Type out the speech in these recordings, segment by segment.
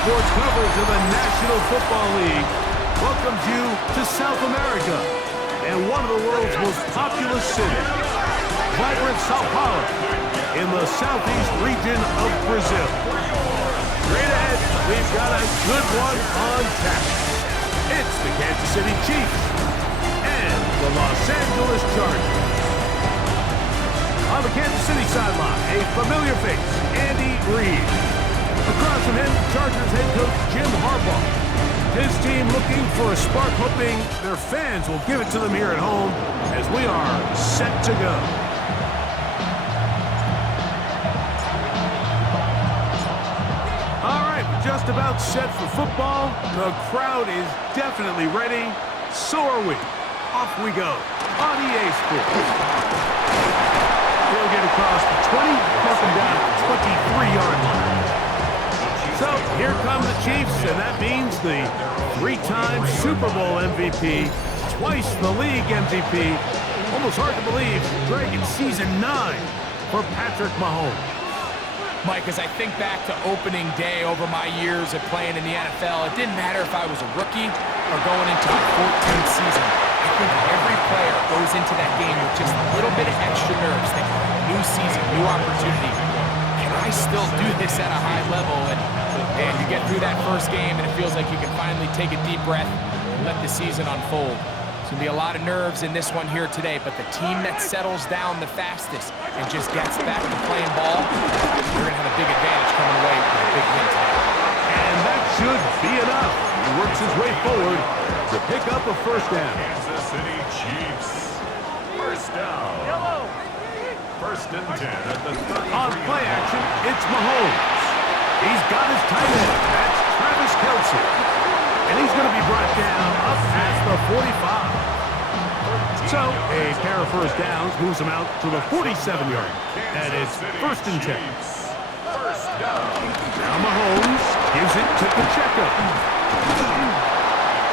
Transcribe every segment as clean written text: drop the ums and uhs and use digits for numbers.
sports coverage of the National Football League welcomes you to South America and one of the world's most populous cities, vibrant São Paulo, in the southeast region of Brazil. Straight ahead, we've got a good one on tap. It's the Kansas City Chiefs and the Los Angeles Chargers. On the Kansas City sideline, a familiar face, Andy Reid. Across from him, Chargers head coach Jim Harbaugh. His team looking for a spark, hoping their fans will give it to them here at home as we are set to go. All right, we're just about set for football. The crowd is definitely ready. So are we. Off we go on EA Sports. He'll get across the 20, knock him down at the 23-yard line. So here come the Chiefs, and that means the three-time Super Bowl MVP, twice the league MVP. Almost hard to believe, Greg, in season 9 for Patrick Mahomes. Mike, as I think back to opening day over my years of playing in the NFL, it didn't matter if I was a rookie or going into my 14th season. I think every player goes into that game with just a little bit of extra nerves, thinking, new season, new opportunity. Can I still do this at a high level? And you get through that first game, and it feels like you can finally take a deep breath and let the season unfold. There's going to be a lot of nerves in this one here today, but the team that settles down the fastest and just gets back to playing ball, they're going to have a big advantage coming away with a big win today. And that should be enough. He works his way forward to pick up a first down. Kansas City Chiefs. First down. First and 10 at the 33. On play action, it's Mahomes. He's got his tight end. That's Travis Kelce. And he's going to be brought down up past the 45. So a pair of first downs moves him out to the 47-yard. And it's first and 10. First down. Now Mahomes gives it to Pacheco.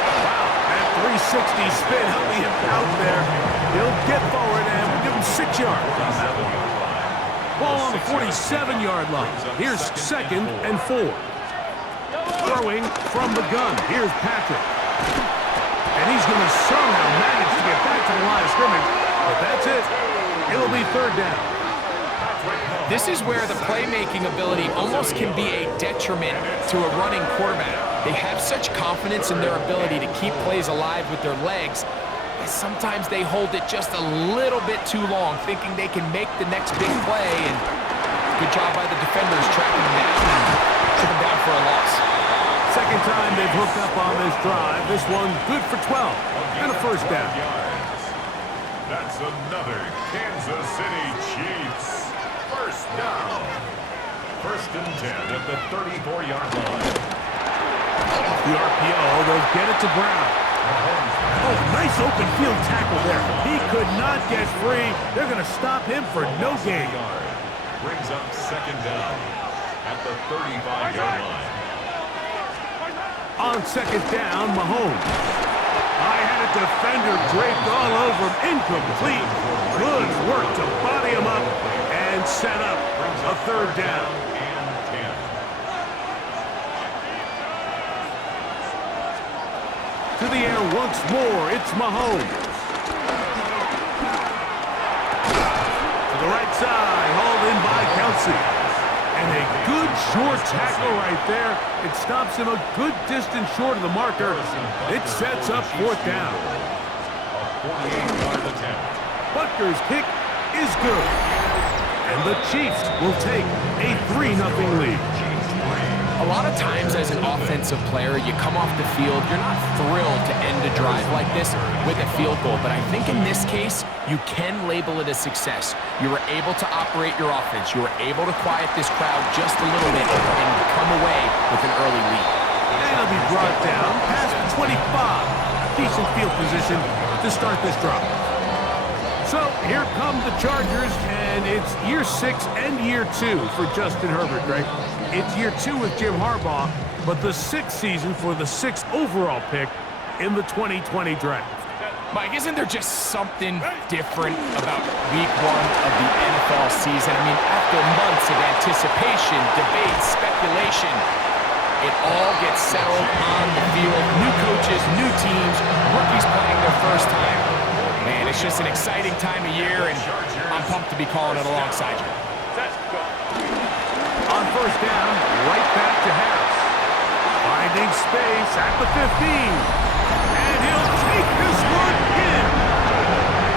Wow, that 360 spin helping him out there. He'll get forward and we'll give him 6 yards. Ball on the 47-yard line. Here's second and 4. Throwing from the gun. Here's Patrick. And he's going to somehow manage to get back to the line of scrimmage. But that's it. It'll be third down. This is where the playmaking ability almost can be a detriment to a running quarterback. They have such confidence in their ability to keep plays alive with their legs. Sometimes they hold it just a little bit too long, thinking they can make the next big play, and good job by the defenders tracking him down and took him down for a loss. Second time they've hooked up on this drive. This one good for 12 and a first down. That's another Kansas City Chiefs. First down. First and 10 at the 34-yard line. The RPO, they'll get it to Brown. Oh, nice open field tackle there. He could not get free. They're going to stop him for no gain. Brings up second down at the 35-yard line. On second down, Mahomes. I had a defender draped all over him. Incomplete. Good work to body him up and set up a third down. To the air once more, it's Mahomes. To the right side, hauled in by Kelce. And a good short tackle right there. It stops him a good distance short of the marker. It sets up fourth down. Butker's kick is good. And the Chiefs will take a 3-0 lead. A lot of times as an offensive player, you come off the field, you're not thrilled to end a drive like this with a field goal. But I think in this case, you can label it a success. You were able to operate your offense. You were able to quiet this crowd just a little bit and come away with an early lead. And it'll be brought down past the 25. Decent field position to start this drive. So here come the Chargers, and it's year 6 and year 2 for Justin Herbert, Greg. It's year 2 with Jim Harbaugh, but the 6th season for the 6th overall pick in the 2020 draft. Mike, isn't there just something different about week 1 of the NFL season? I mean, after months of anticipation, debate, speculation, it all get settled on the field. New coaches, new teams, rookies playing their first time. Man, it's just an exciting time of year, and I'm pumped to be calling it alongside you. On first down, right back to Harris. Finding space at the 15. And he'll take this one in.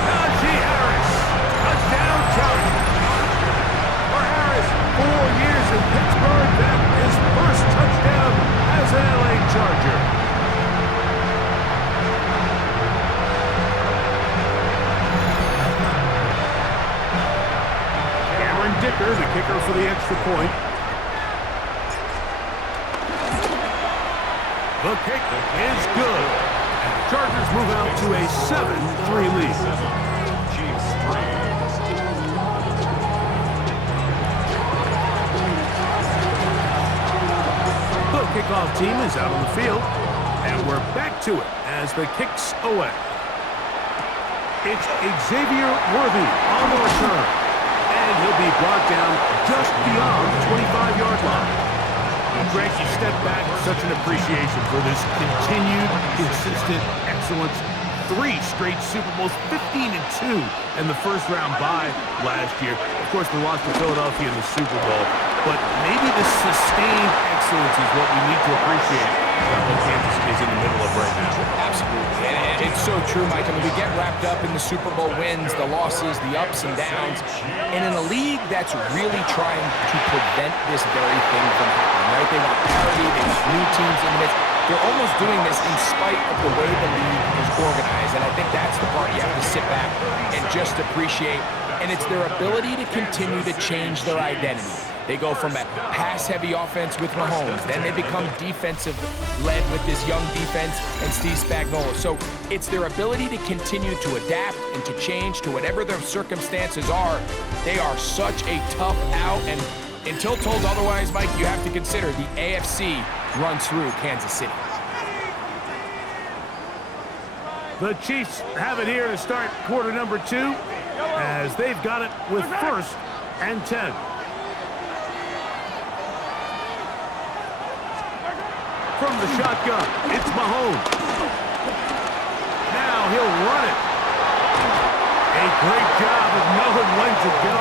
Najee Harris, touchdown Chargers. For Harris, 4 years in Pittsburgh, that is first touchdown as an LA Charger. Dicker, the kicker for the extra point. The kick is good. And the Chargers move out to a 7-3 lead. Chiefs 3. The kickoff team is out on the field. And we're back to it as the kick's away. It's Xavier Worthy on the return. And he'll be brought down just beyond the 25-yard line. Greg, you step back with such an appreciation for this continued, consistent excellence. 3 straight Super Bowls, 15-2 in the first-round bye last year. Of course, they lost to Philadelphia in the Super Bowl. But maybe the sustained excellence is what we need to appreciate what Kansas is in the middle of right now. Absolutely. And it's so true, Mike. I mean, we get wrapped up in the Super Bowl wins, the losses, the ups and downs. And in a league that's really trying to prevent this very thing from happening, right? They want parity, they want new teams in the midst. They're almost doing this in spite of the way the league is organized. And I think that's the part you have to sit back and just appreciate. And it's their ability to continue to change their identity. They go from a pass-heavy offense with Mahomes. Then they become defensive-led with this young defense and Steve Spagnuolo. So it's their ability to continue to adapt and to change to whatever their circumstances are. They are such a tough out. And until told otherwise, Mike, you have to consider the AFC runs through Kansas City. The Chiefs have it here to start quarter number 2 as they've got it with 1st and 10. From the shotgun, it's Mahomes. Now he'll run it. A great job of knowing when to go.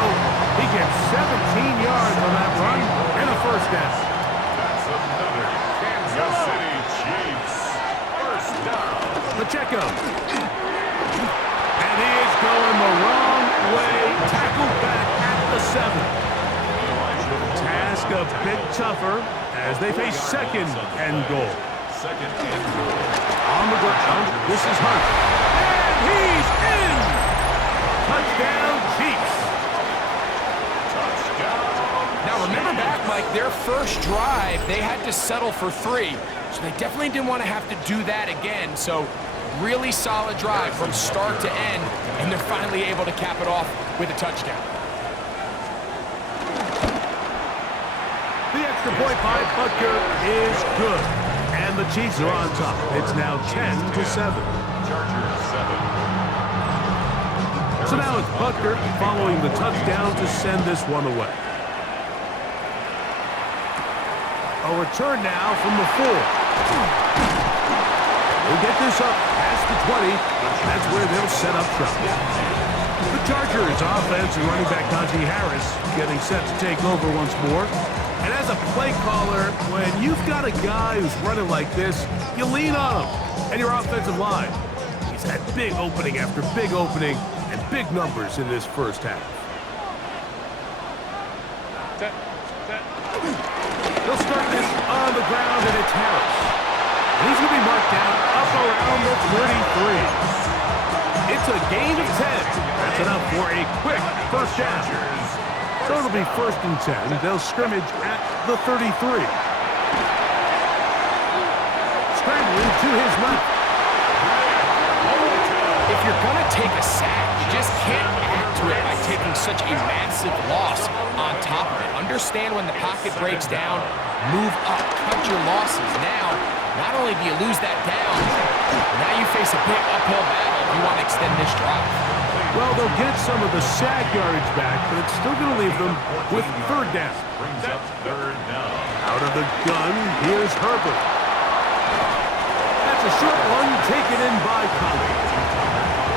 He gets 17 yards on that run and a first down. That's another Kansas City Chiefs first down. Pacheco. And he is going the wrong way. Tackled back at the 7. Task a bit tougher as they face 2nd and goal. 2nd and goal. On the ground, this is Hunt. And he's in! Touchdown, Chiefs. Touchdown. Now, remember back, Mike, their first drive, they had to settle for 3. So they definitely didn't want to have to do that again. So really solid drive from start to end, and they're finally able to cap it off with a touchdown. The extra point by Butker is good. And the Chiefs are on top. It's now 10-7. Chargers 7. So now it's Butker following the touchdown to send this one away. A return now from the 4. They'll get this up past the 20. That's where they'll set up shop. The Chargers offense and running back Najee Harris getting set to take over once more. And as a play caller, when you've got a guy who's running like this, you lean on him and your offensive line. He's had big opening after big opening and big numbers in this first half. They'll start this on the ground, and it's Harris. And he's going to be marked down up around the 33. It's a gain of 10. That's enough for a quick first down. So it'll be 1st and 10. They'll scrimmage at the 33. Scrambling to his left. If you're going to take a sack, you just can't add to it by taking such a massive loss on top of it. Understand when the pocket breaks down, move up, cut your losses. Now, not only do you lose that down, now you face a big uphill battle if you want to extend this drive. Well, they'll get some of the sack yardage back, but it's still going to leave them with third down. Brings up third down. Out of the gun, here's Herbert. That's a short one taken in by Collins.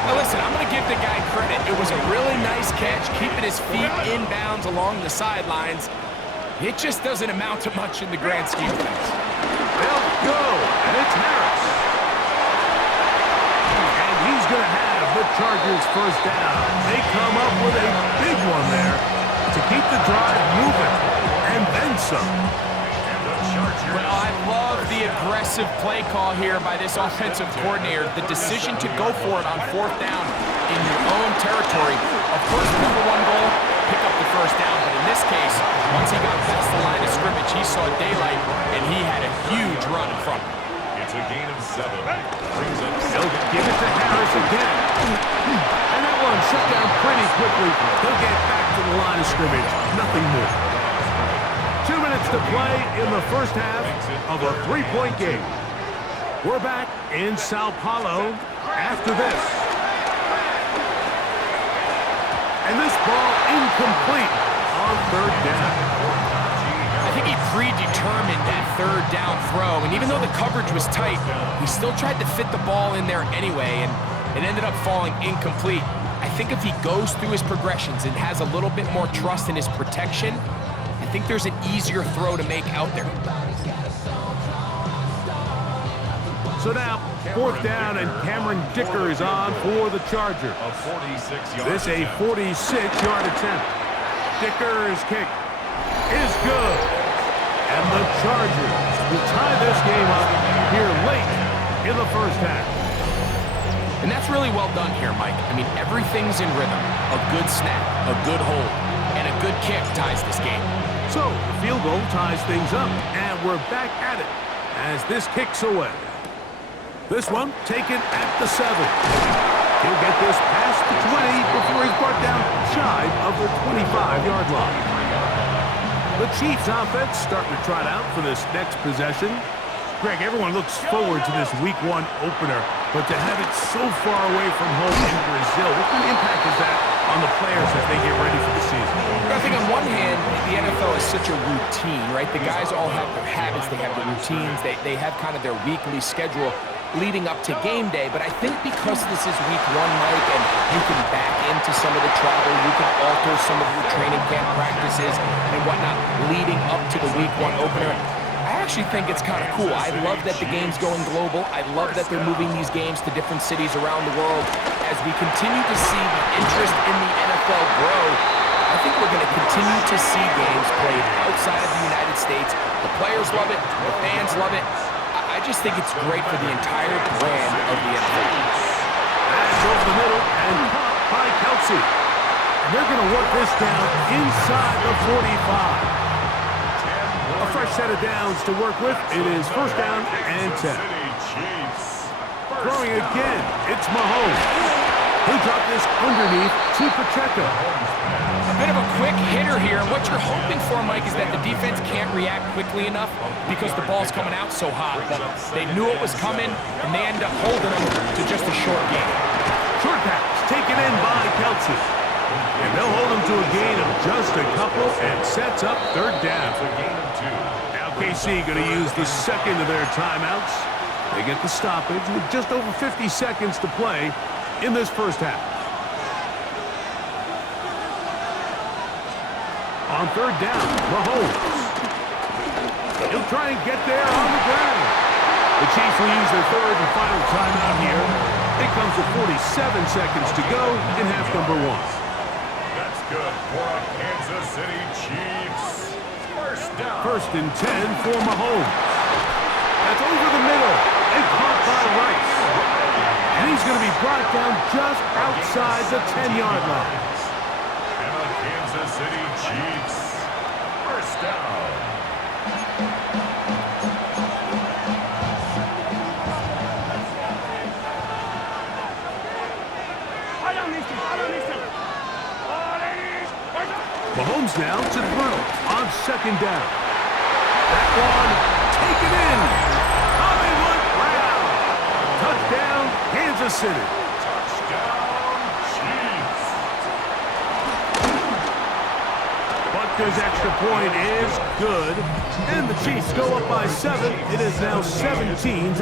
Now listen, I'm going to give the guy credit. It was a really nice catch, keeping his feet inbounds along the sidelines. It just doesn't amount to much in the grand scheme of things. They'll go, and it's Harris. And he's going to have the Chargers first down. They come up with a big one there to keep the drive moving, and then some. Well, I love the aggressive play call here by this offensive coordinator. The decision to go for it on fourth down in your own territory. Of course, number one goal, pick up the first down. But in this case, once he got past the line of scrimmage, he saw daylight, and he had a huge run in front of him. It's a gain of 7. Brings up They'll give it to Harris again. And that one shut down pretty quickly. He'll get back to the line of scrimmage. Nothing more. 2 minutes to play in the first half of a 3-point game. We're back in São Paulo after this. And this ball incomplete on third down. I think he predetermined that third down throw, and even though the coverage was tight, he still tried to fit the ball in there anyway, and it ended up falling incomplete. I think if he goes through his progressions and has a little bit more trust in his protection, I think there's an easier throw to make out there. So now, fourth down, and Cameron Dicker is on for the Chargers. a 46-yard This a 46-yard attempt. Dicker's kick is good. And the Chargers will tie this game up here late in the first half. And that's really well done here, Mike. I mean, everything's in rhythm. A good snap, a good hold, and a good kick ties this game. So, the field goal ties things up, and we're back at it as this kicks away. This one taken at the 7. He'll get this past the 20 before he's brought down shy of the 25-yard line. The Chiefs offense starting to trot out for this next possession. Greg, everyone looks forward to this Week 1 opener, but to have it so far away from home in Brazil, what kind of impact is that on the players as they get ready for the season? I think on one hand, the NFL is such a routine, right? The guys all have their habits, they have their routines, they have kind of their weekly schedule leading up to game day, but I think because this is Week 1, Mike, and you can back into some of the travel, you can alter some of your training camp practices and whatnot leading up to the Week 1 opener. I actually think it's kind of cool. I love that the game's going global. I love that they're moving these games to different cities around the world. As we continue to see the interest in the NFL grow, I think we're going to continue to see games played outside of the United States. The players love it. The fans love it. I just think it's great for the entire brand of the NFL. Pass over the middle and caught by Kelsey. And they're going to work this down inside the 45. A fresh set of downs to work with. It is first down and 10. Throwing again, it's Mahomes. He dropped this underneath to Pacheco. A bit of a quick hitter here. What you're hoping for, Mike, is that the defense can't react quickly enough because the ball's coming out so hot. But they knew it was coming, and they end up holding them to just a short gain. Short pass taken in by Kelsey. And they'll hold him to a gain of just a couple and sets up third down. Now KC going to use the second of their timeouts. They get the stoppage with just over 50 seconds to play in this first half. On third down, Mahomes. He'll try and get there on the ground. The Chiefs will use their third and final timeout here. It comes with 47 seconds to go in half number 1. That's good for a Kansas City Chiefs. First down. First and 10 for Mahomes. That's over the middle and caught by Rice. And he's going to be brought down just outside the 10-yard line. And the Kansas City Chiefs. First down. Mahomes now to throw on second down. That one taken in. Hollywood Brown. Touchdown, Kansas City. Touchdown, Chiefs. Chargers' extra point is good. And the Chiefs go up by 7. It is now 17-10.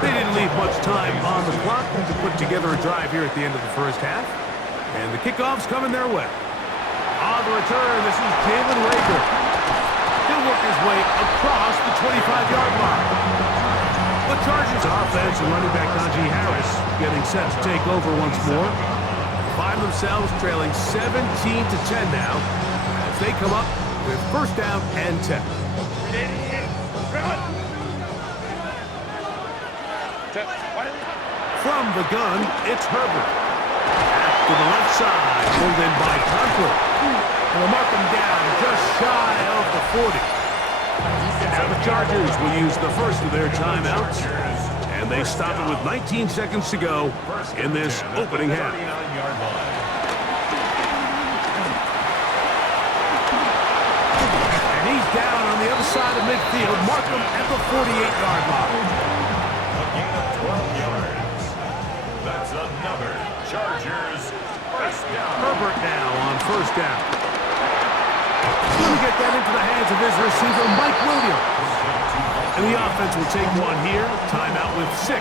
They didn't leave much time on the clock to put together a drive here at the end of the first half. And the kickoff's coming their way. On the return, this is Jalen Rager. He'll work his way across the 25-yard line. The Chargers offense and running back Najee Harris getting set to take over once more. Find themselves trailing 17-10 now as they come up with first down and 10. From the gun, it's Herbert. To the left side, pulled in by Conklin. They'll mark him down just shy of the 40. Now the Chargers will use the first of their timeouts, and they stop it with 19 seconds to go in this opening half. And he's down on the other side of midfield. Mark him at the 48-yard line. A gain of 12 yards. That's another Chargers first down. Herbert now on first down. Going to get that into the hands of his receiver, Mike Williams. And the offense will take one here. Timeout with 6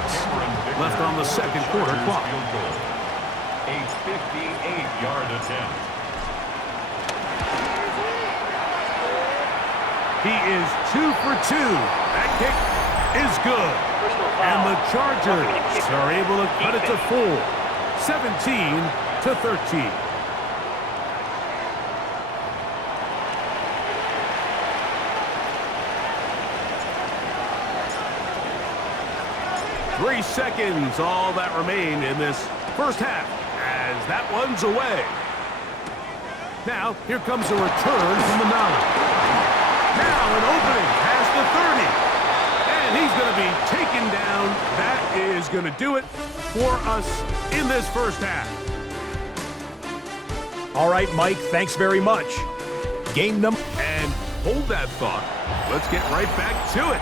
left on the second quarter clock. A 58-yard attempt. He is 2 for 2. That kick is good. And the Chargers are able to cut it to 4. 17-13. Three seconds, all that remain in this first half, as that one's away. Now, here comes a return from the 9. Now an opening past the 30. And he's going to be taken down. That is going to do it for us in this first half. All right, Mike, thanks very much. Game number... And hold that thought. Let's get right back to it.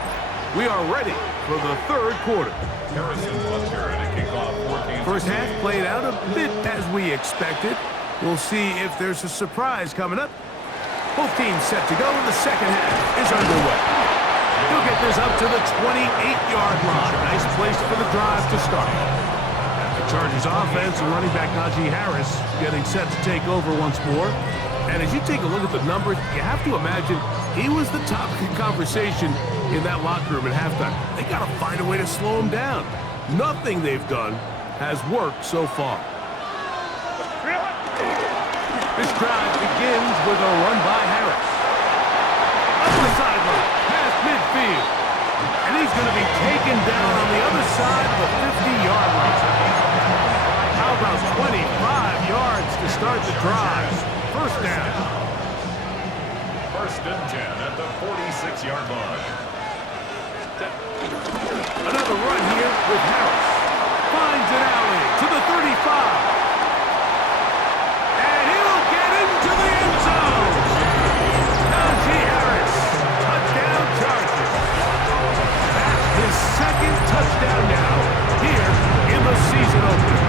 We are ready for the third quarter. Harrison Butker at a kickoff 14. First half played out a bit as we expected. We'll see if there's a surprise coming up. Both teams set to go, and the second half is underway. He'll get this up to the 28-yard line. Nice place for the drive to start. The Chargers offense and running back Najee Harris getting set to take over once more. And as you take a look at the numbers, you have to imagine he was the topic of conversation in that locker room at halftime. They got to find a way to slow him down. Nothing they've done has worked so far. This drive begins with a run by Harris. Up the sideline, past midfield. And he's going to be taken down on the other side of the 50-yard line. How about 25 yards to start the drive? First down. First and 10 at the 46-yard line. Another run here with Harris. Finds an alley to the 35. And he'll get into the end zone. Najee Harris. Touchdown Chargers. That's his second touchdown now here in the season opener.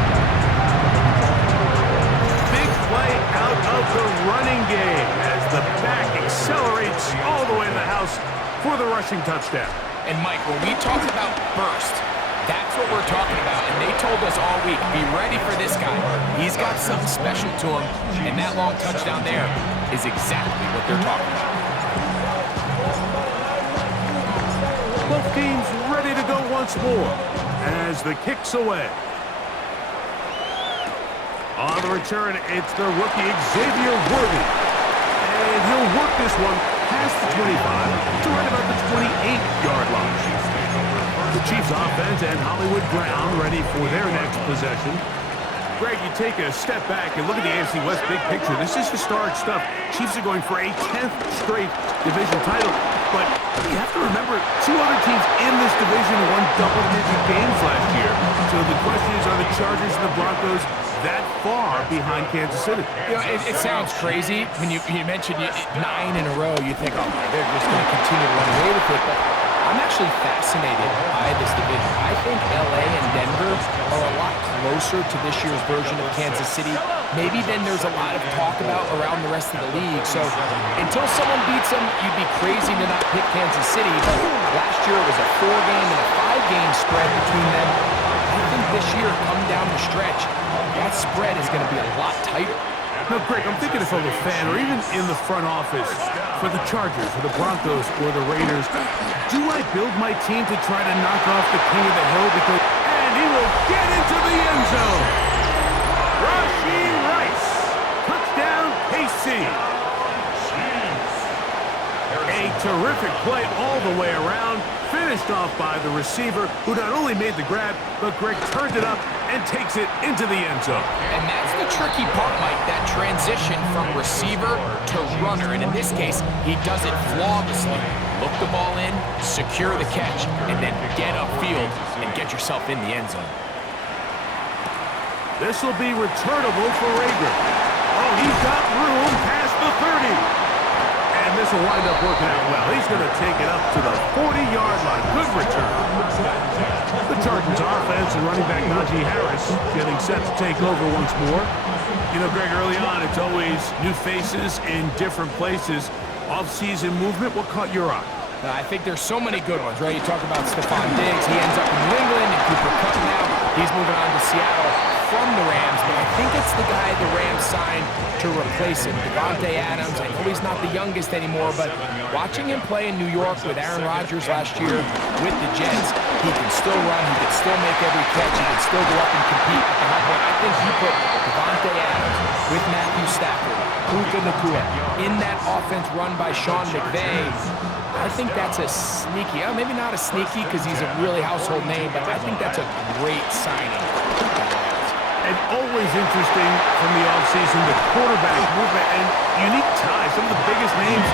Big play out of the running game as the back accelerates all the way to the house for the rushing touchdown. And Mike, when we talk about burst, that's what we're talking about. And they told us all week, be ready for this guy. He's got something special to him. And that long touchdown there is exactly what they're talking about. Both teams ready to go once more as the kick's away. On the return, it's the rookie Xavier Worthy. And he'll work this one past the 25 to right about the 28-yard line. The Chiefs offense and Hollywood Brown ready for their next possession. Greg, you take a step back and look at the AFC West big picture. This is historic stuff. Chiefs are going for a 10th straight division title. But you have to remember, 2 other teams in this division won double-digit games last year. So the question is, are the Chargers and the Broncos that far behind Kansas City? You know, it sounds crazy. When you mentioned 9 in a row, you think, oh, they're just going to continue to run away with it. But I'm actually fascinated by this division. I think LA and Denver are a lot closer to this year's version of Kansas City, maybe than there's a lot of talk about around the rest of the league. So until someone beats them, you'd be crazy to not pick Kansas City. But last year it was a 4-game and a 5-game spread between them. I think this year, come down the stretch, that spread is going to be a lot tighter. No, Greg, I'm thinking if I'm a fan or even in the front office for the Chargers or the Broncos or the Raiders, do I build my team to try to knock off the king of the hill? And he will get into the end zone. Rashee Rice. Touchdown, KC. A terrific play all the way around. Finished off by the receiver, who not only made the grab, but Greg turned it up and takes it into the end zone. And that's the tricky part, Mike, that transition from receiver to runner. And in this case, he does it flawlessly. Look the ball in, secure the catch, and then get upfield and get yourself in the end zone. This will be returnable for Rager. Oh, he's got room past the 30. And this will wind up working out well. He's going to take it up to the 40-yard line. Good return. The Chargers offense and running back Najee Harris getting set to take over once more. You know, Greg, early on, it's always new faces in different places. Off-season movement, what caught your eye? I think there's so many good ones, right? You talk about Stephon Diggs. He ends up in New England, and Cooper Kupp now. He's moving on to Seattle from the Rams, but I think it's the guy the Rams signed to replace him, Davante Adams. I know he's not the youngest anymore, but watching him play in New York with Aaron Rodgers last year with the Jets, he can still run, he can still make every catch, he can still go up and compete at the high point. I think he put Davante Adams with Matthew Stafford, Puka Nacua, in that offense run by Sean McVay. I think that's a sneaky, maybe not a sneaky because he's a really household name, but I think that's a great signing. And always interesting from the offseason, the quarterback movement and unique ties. Some of the biggest names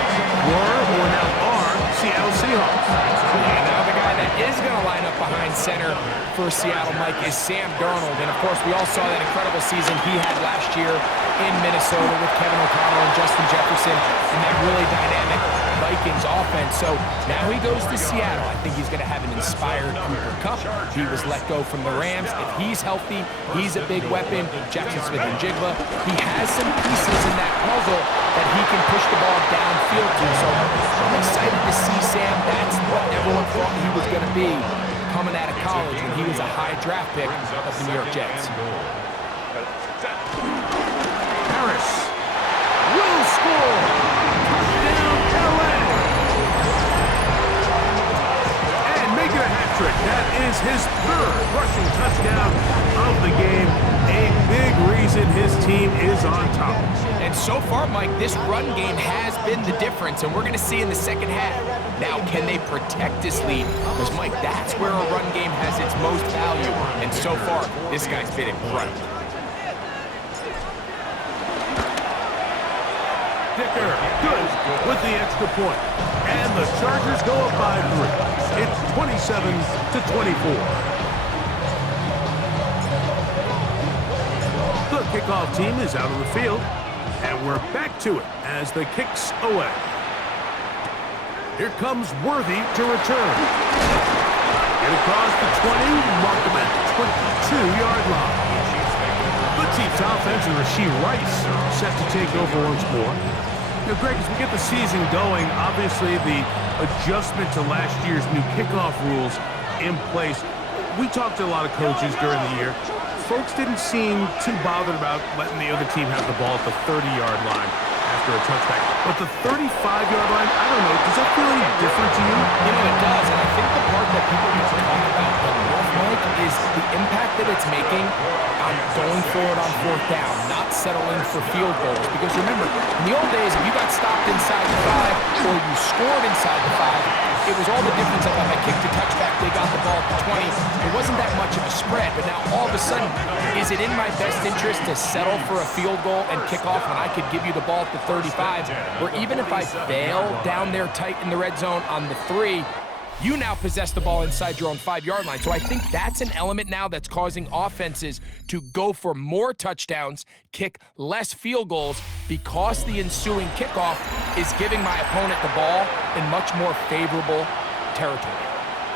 were or now are Seattle Seahawks. And now the guy that is going to line up behind center for Seattle, Mike, is Sam Darnold. And, of course, we all saw that incredible season he had last year in Minnesota with Kevin O'Connell and Justin Jefferson and that really dynamic Vikings offense. So now he goes to Seattle. I think he's going to have an inspired Cooper Kupp. He was let go from the Rams. If he's healthy, he's a big weapon. Jackson Smith-Njigba, he has some pieces in that puzzle that he can push the ball downfield to. So I'm excited to see Sam. That's what everyone thought he was going to be coming out of college when he was a high draft pick of the New York Jets. Harris will score. Touchdown, LA. And making a hat trick. That is his third rushing touchdown of the game. A big reason his team is on top. And so far, Mike, this run game has been the difference, and we're going to see in the second half. Now, can they protect this lead? Because, Mike, that's where a run game has its most value. And so far, this guy's been incredible. Dicker, good with the extra point. And the Chargers go up by 3. It's 27-24. The kickoff team is out on the field, and we're back to it as the kick's away. Here comes Worthy to return. Get across the 20, mark him at the 22-yard line. The Chiefs offense and Rashee Rice set to take over once more. Now, Greg, as we get the season going, obviously the adjustment to last year's new kickoff rules in place. We talked to a lot of coaches during the year. Folks didn't seem too bothered about letting the other team have the ball at the 30-yard line after a touchback. But the 35-yard line, I don't know, does that feel any different to you? You know, it does, and I think the part that people need to talk about the most, Mike, is the impact that it's making on going forward on 4th down, not settling for field goals. Because remember, in the old days, if you got stopped inside the 5 or you scored inside the 5, it was all the difference of if I kicked a touchback, they got the ball at the 20. It wasn't that much of a spread, but now all of a sudden, is it in my best interest to settle for a field goal and kick off when I could give you the ball at the 35? Or even if I fail down there tight in the red zone on the 3, you now possess the ball inside your own 5-yard line. So I think that's an element now that's causing offenses to go for more touchdowns, kick less field goals, because the ensuing kickoff is giving my opponent the ball in much more favorable territory.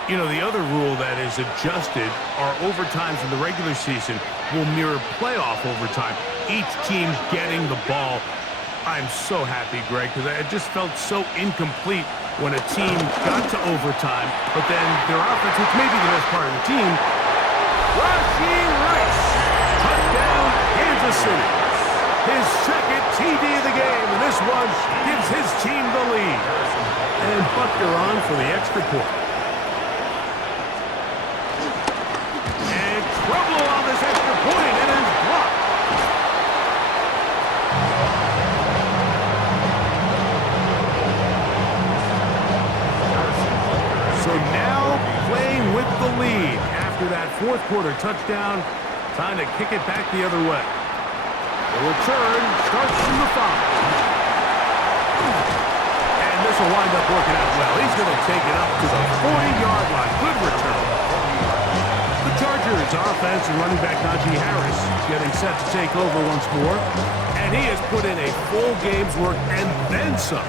You know, the other rule that is adjusted are overtimes in the regular season will mirror playoff overtime. Each team getting the ball. I'm so happy, Greg, because I just felt so incomplete when a team got to overtime, but then their offense, which may be the best part of the team, Rashee Rice, touchdown, Kansas City. His second TD of the game, and this one gives his team the lead. And Buckner on for the extra point. And trouble on this extra point, and it is blocked. So now playing with the lead after that fourth quarter touchdown. Time to kick it back the other way. The return starts from the 5. And this will wind up working out well. He's going to take it up to the 40-yard line. Good return. The Chargers offense and running back Najee Harris getting set to take over once more. And he has put in a full game's work and then some.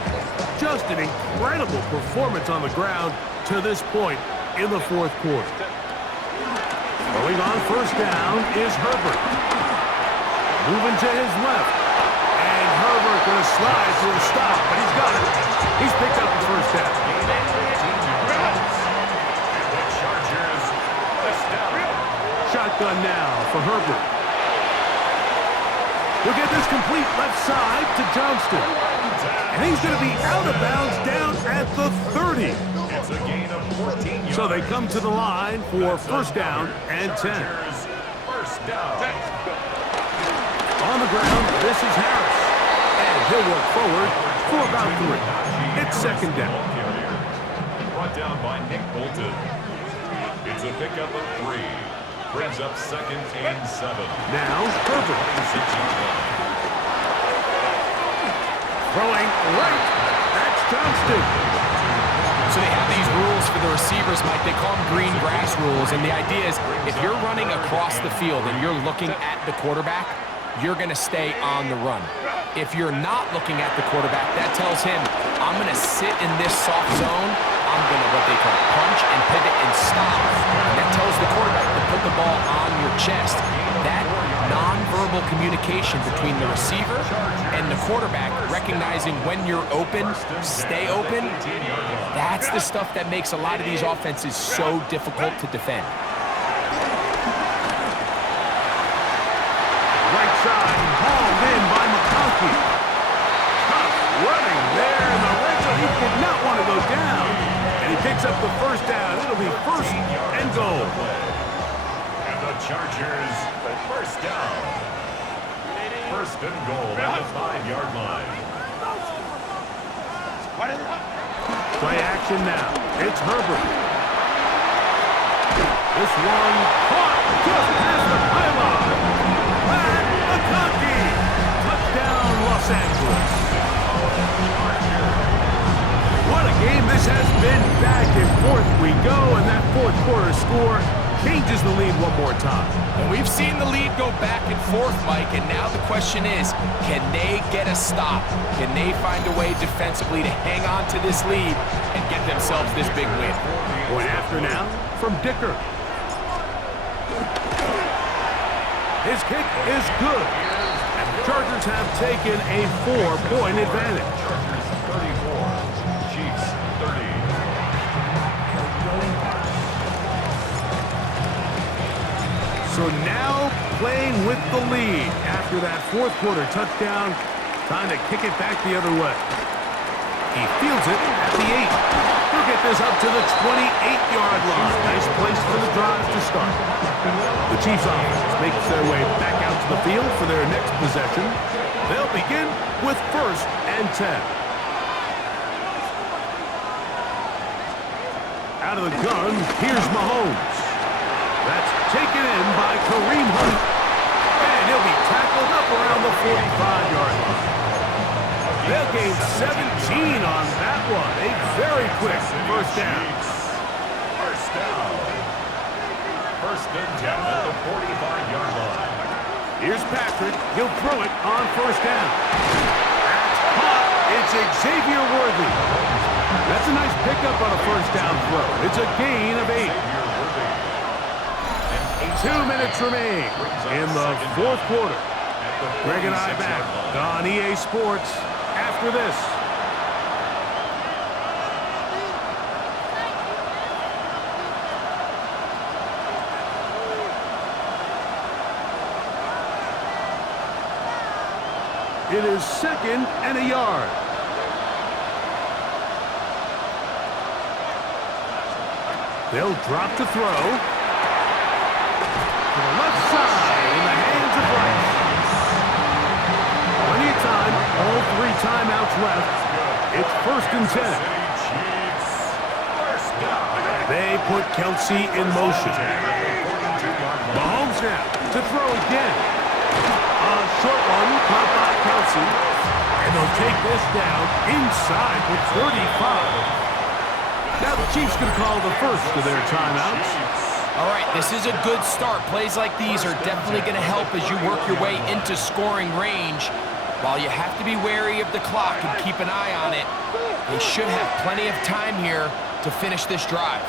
Just an incredible performance on the ground to this point in the fourth quarter. Going on first down is Herbert. Moving to his left. And Herbert going to slide to a stop, but he's got it. He's picked up the first down. Shotgun now for Herbert. We'll get this complete left side to Johnston. And he's going to be out of bounds down at the 30. It's a gain of 14 yards. So they come to the line for first down and 10. First down. On the ground, this is Harris. And he'll work forward for about 3. It's second down. Brought down by Nick Bolton. It's a pickup of 3. Brings up second and 7. Now, Herbert. 26-yard line. Throwing right. That's Johnston. So they have these rules for the receivers, Mike. They call them green grass rules. And the idea is if you're running across the field and you're looking at the quarterback, you're going to stay on the run. If you're not looking at the quarterback, that tells him, I'm going to sit in this soft zone. I'm going to what they call punch and pivot and stop. And that tells the quarterback to put the ball on your chest. That nonverbal communication between the receiver and the quarterback, recognizing when you're open, stay open, that's the stuff that makes a lot of these offenses so difficult to defend. Right side, hauled in by McConkey. Tough running there in the red zone. He did not want to go down. And he picks up the first down. It'll be first and goal. And the Chargers, first down. First and goal at the 5-yard line. Play action now. It's Herbert. This one caught just past the pylon. And McConkey. Touchdown, Los Angeles. What a game this has been. Back and forth we go, and that fourth quarter score changes the lead one more time. And we've seen the lead go back and forth, Mike, and now the question is, can they get a stop? Can they find a way defensively to hang on to this lead and get themselves this big win? Point after now from Dicker. His kick is good. And the Chargers have taken a 4-point advantage. Chargers 34, Chiefs 30. So now playing with the lead after that fourth quarter touchdown. Time to kick it back the other way. He fields it at the 8. He'll get this up to the 28-yard line. Nice place for the drive to start. The Chiefs offense makes their way back out to the field for their next possession. They'll begin with first and 10. Out of the gun, here's Mahomes. That's taken in by Kareem Hunt. And he'll be tackled up around the 45-yard line. They'll gain 17 on that one. A very quick first down. First down. First and 10 at the 45-yard line. Here's Patrick. He'll throw it on first down. That's caught. It's Xavier Worthy. That's a That's a nice pickup on a first down throw. It's a gain of 8. 2 minutes remain in the fourth quarter. Greg and I back on EA Sports after this. It is 2nd and a yard. They'll drop to throw. To the left side in the hands of Rice. Plenty of time. All 3 timeouts left. It's 1st and 10. They put Kelsey in motion. Mahomes now to throw again. A short one caught by Kelsey. And they'll take this down inside the 35. Now the Chiefs can call the first of their timeouts. All right, this is a good start. Plays like these are definitely going to help as you work your way into scoring range. While you have to be wary of the clock and keep an eye on it, they should have plenty of time here to finish this drive.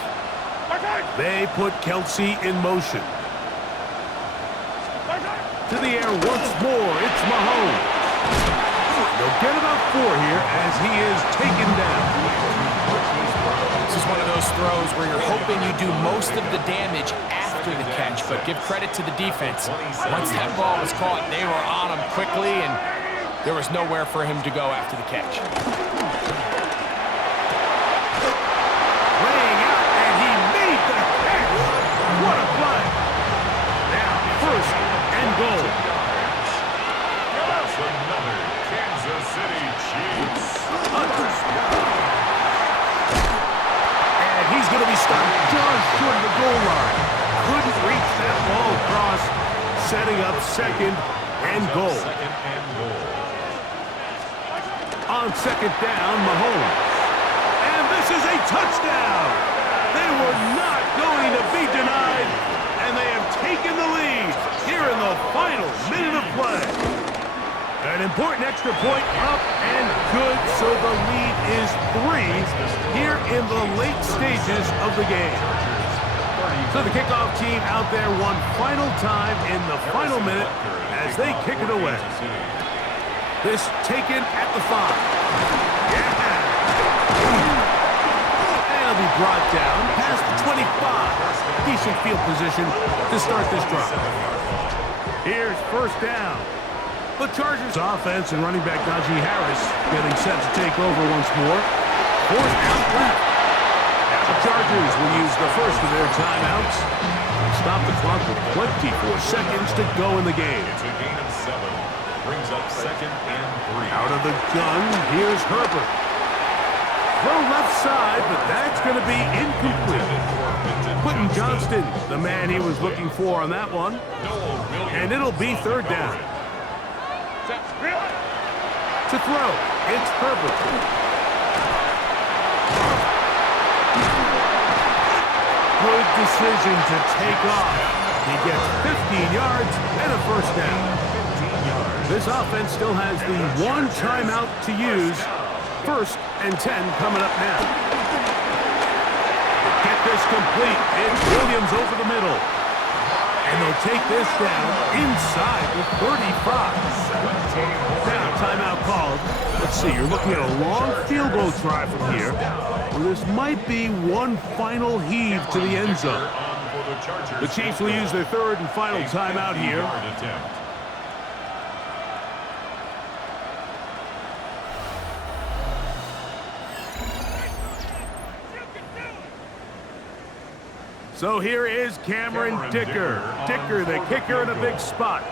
They put Kelsey in motion. To the air once more, it's Mahomes. They'll get about 4 here as he is taken down. This is one of those throws where you're hoping you do most of the damage after the catch, but give credit to the defense. Once that ball was caught, they were on him quickly, and there was nowhere for him to go after the catch. Laying out, and he made the catch. What a play. Now, 1st and goal. That's another Kansas City Chiefs. And he's going to be stopped just short of the goal line. Couldn't reach that ball across, setting up 2nd and goal. On 2nd down, Mahomes. And this is a touchdown. They were not going to be denied, and they have taken the lead here in the final minute of play. An important extra point up and good, so the lead is 3 here in the late stages of the game. So the kickoff team out there one final time in the final minute as they kick it away. This taken at the 5. Yeah. And it'll be brought down past the 25. Decent field position to start this drive. Here's 1st down. The Chargers offense and running back Najee Harris getting set to take over once more. 4th out left. Now the Chargers will use the first of their timeouts. Stop the clock with 24 seconds to go in the game. It's a gain of 7. Brings up 2nd and 3. Out of the gun, here's Herbert. Throw left side, but that's going to be incomplete. Quentin Johnston, the man he was looking for on that one. And it'll be 3rd down. To throw, it's Herbert. Good decision to take off. He gets 15 yards and a 1st down. This offense still has the 1 timeout to use. 1st and 10 coming up now. Get this complete. It's Williams over the middle. And they'll take this down inside the 35. Now, timeout called. Let's see, you're looking at a long field goal try from here. Well, this might be one final heave to the end zone. The Chiefs will use their 3rd and final timeout here. So here is Cameron Dicker. Dicker, the kicker, in a big spot.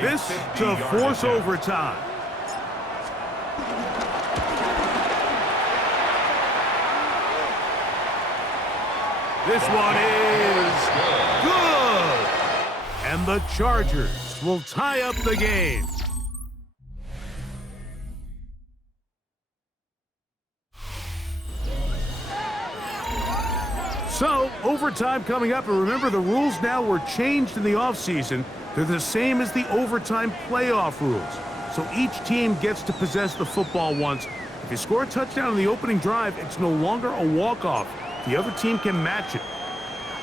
This to force overtime. This one is good. And the Chargers will tie up the game. So, overtime coming up, and remember the rules now were changed in the offseason. They're the same as the overtime playoff rules. So each team gets to possess the football once. If you score a touchdown on the opening drive, it's no longer a walk-off. The other team can match it.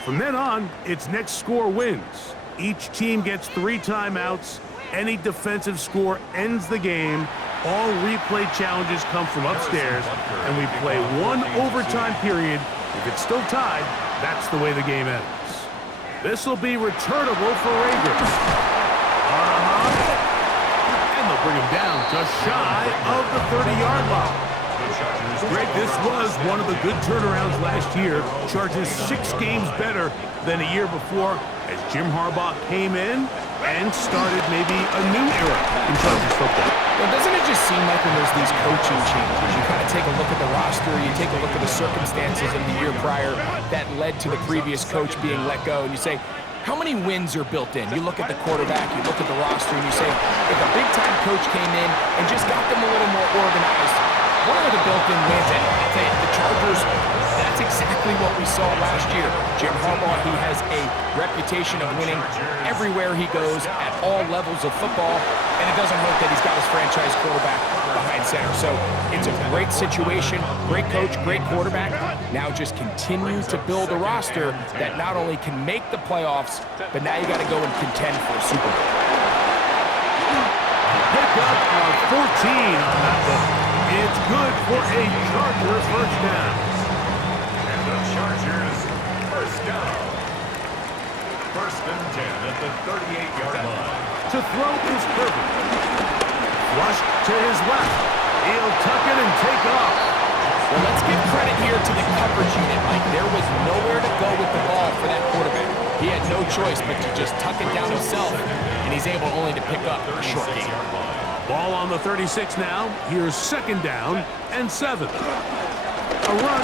From then on, it's next score wins. Each team gets 3 timeouts. Any defensive score ends the game. All replay challenges come from upstairs, and we play 1 overtime period. If it's still tied, that's the way the game ends. This will be returnable for Rager. And they'll bring him down just shy of the 30-yard line. Greg, this was one of the good turnarounds last year. Chargers 6 games better than a year before as Jim Harbaugh came in and started maybe a new era in Chargers football. Well, doesn't it just seem like when there's these coaching changes, you kind of take a look at the roster, you take a look at the circumstances of the year prior that led to the previous coach being let go, and you say, how many wins are built in? You look at the quarterback, you look at the roster, and you say, if a big-time coach came in and just got them a little more organized, what are the built-in wins? And I tell you, the Chargers, that's exactly what we saw last year. Jim Harbaugh, he has a reputation of winning everywhere he goes at all levels of football, and it doesn't hurt that he's got his franchise quarterback behind center. So it's a great situation, great coach, great quarterback. Now just continue to build a roster that not only can make the playoffs, but now you got to go and contend for a Super Bowl. Pick up of 14 on that one. It's good for a Chargers first down. And the Chargers first down. 1st and 10 at the 38-yard line. To throw is Herbert. Flush to his left. He'll tuck it and take off. Well, let's give credit here to the coverage unit, Mike. There was nowhere to go with the ball for that quarterback. He had no choice but to just tuck it down himself, and he's able only to pick up a short gain. Ball on the 36 now. Here's 2nd down and 7. A run.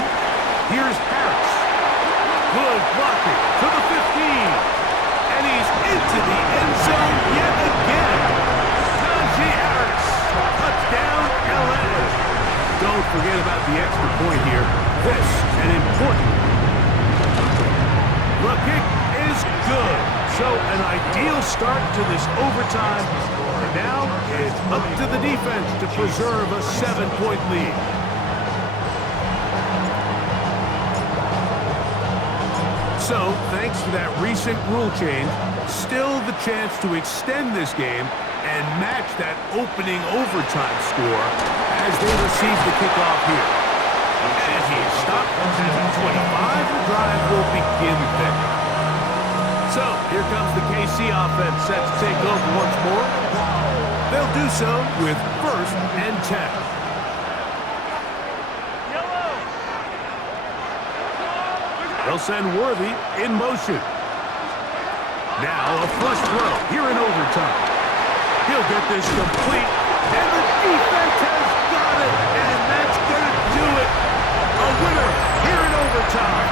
Here's Harris. Good blocking to the 15. And he's into the end zone yet again. Najee Harris. Touchdown, LA. Don't forget about the extra point here. This an important one. The kick is good. So an ideal start to this overtime. And now it's up to the defense to preserve a 7-point lead. So, thanks to that recent rule change, still the chance to extend this game and match that opening overtime score as they receive the kickoff here. And he's stopped at the 25. The drive will begin then. So, here comes the KC offense set to take over once more. They'll do so with 1st and 10. They'll send Worthy in motion. Now a first throw here in overtime. He'll get this complete, and the defense has got it, and that's going to do it. A winner here in overtime.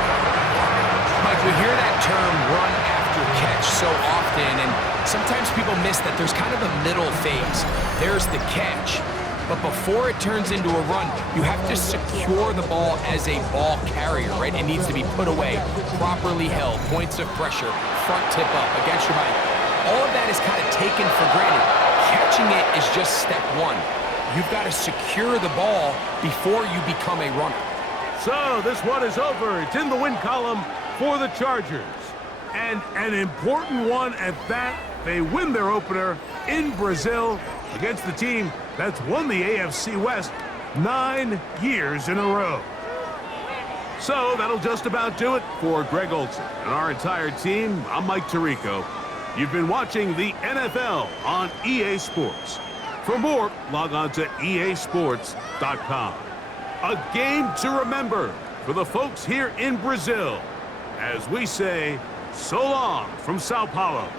Mike, we hear that term run after catch so often, and sometimes people miss that there's kind of a middle phase. There's the catch, but before it turns into a run, you have to secure the ball as a ball carrier, right? It needs to be put away, properly held, points of pressure, front tip up, against your body. All of that is kind of taken for granted. Catching it is just step 1. You've got to secure the ball before you become a runner. So this one is over. It's in the win column for the Chargers. And an important one at that. They win their opener in Brazil against the team that's won the AFC West 9 years in a row. So that'll just about do it for Greg Olson and our entire team. I'm Mike Tirico. You've been watching the NFL on EA Sports. For more, log on to easports.com. A game to remember for the folks here in Brazil as we say so long from São Paulo.